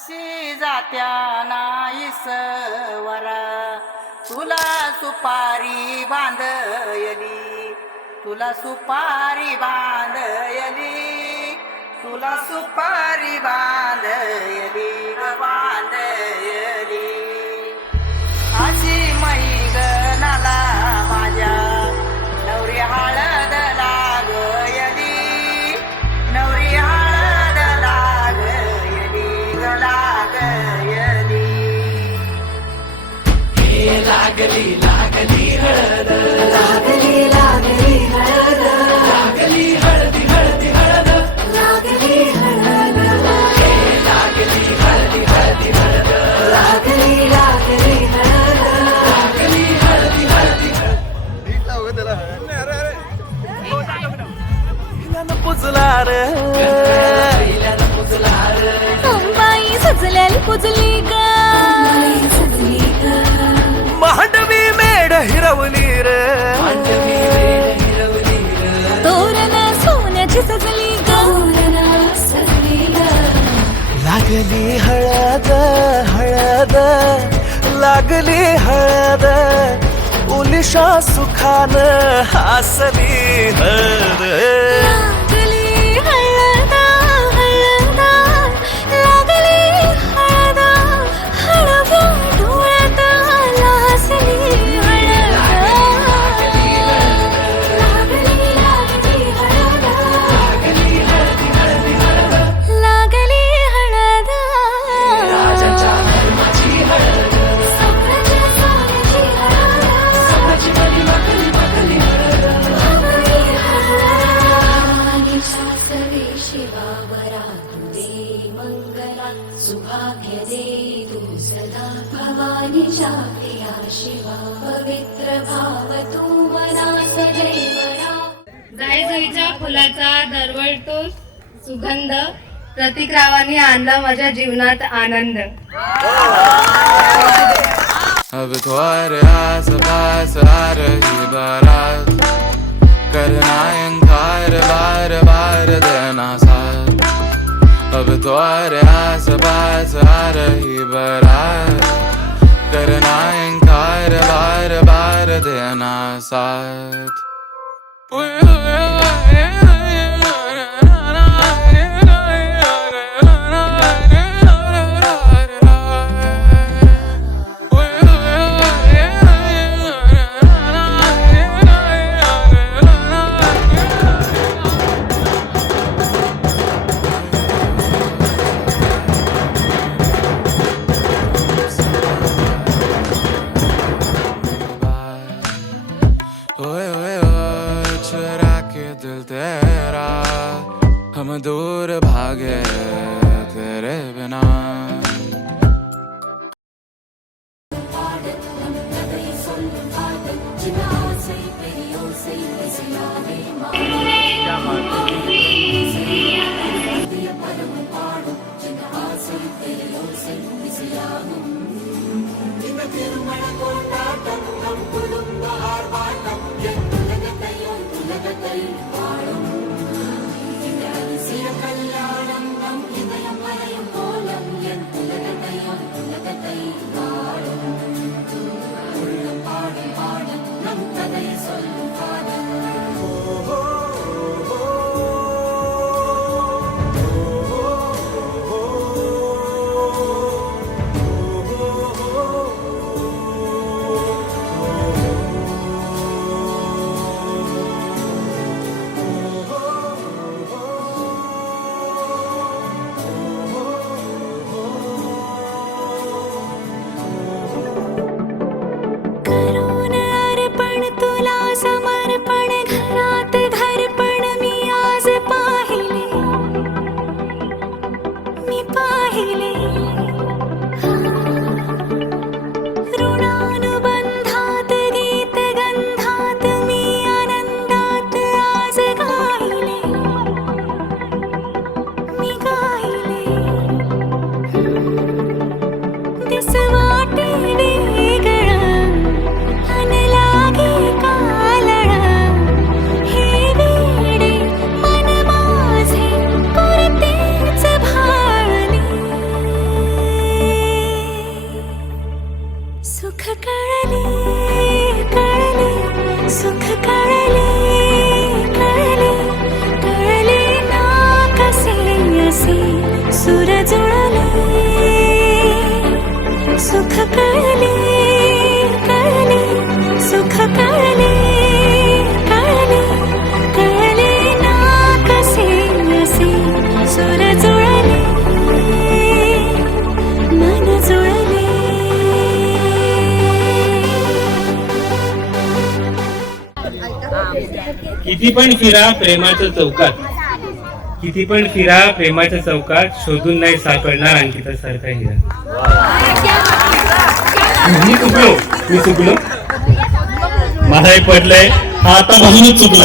कशी जात्या नाईसवरा, तुला सुपारी बांधयली, तुला सुपारी बांधयली, तुला सुपारी बांधयली बांधयली. अशी मैगनाला माझ्या नवरी हळद लागयली, नवरी हळद लागयली लागयली. हे लागली लागली हळद, लागली लागली हळद, लागली हळदी हळदी हळद, लागली हळद. हे लागली हळदी हळदी हळद, लागली लागली हळद, लागली हळदी हळदी हळद. पुजला रे पुजला रे, बाई सजल्याल पुजली का, मांडवी मेढ हिरवली रे, मांडवी वेल हिरवली रे, तोरण सोन्याची सजली का, लागली हळद हळद, लागली हळद, उलिशा सुखान हसली हळद. लागली हळद हळद, लागली हळद, हळव्या डोळ्यात लाजली हळद. लागली लागली हळद, लागली हळदी हळदी हळद, लागली हळद. राजाच्या धर्माची हळद, सावराच्या सावराची हळद, सावराची बली वाकली वाकली हळद. सासरे शिवावरा तू दे मंगला, सुभाग्य दे तू सदा भवानीच्या प्रिया शिवा, पवित्र भाव तू मनात दैवरा. जाईजुईच्या फुलाचा दरवळतो सुगंध, प्रतीकरावांनी आणला माझ्या जीवनात आनंद. अब तुम्हारे आस पास आ रही बारात, करना इनकार बार बार देना साथ. अब तुम्हारे आस पास आ रही बारात, करना इनकार बार बार देना साथ. ओए ओए ओए चुरा के दिल तेरा, हम दूर भागे तेरे बिना. కళ్యాణం ఇదయం వలయం కోలం किती पण फिरा प्रेमाच्या चौकात, किती पण फिरा प्रेमाच्या चौकात, शोधून नाही सापडणार अंकिता सारखा हिरा. मी चुकलो, मला हे पटलंय, हा आता म्हणूनच चुकला.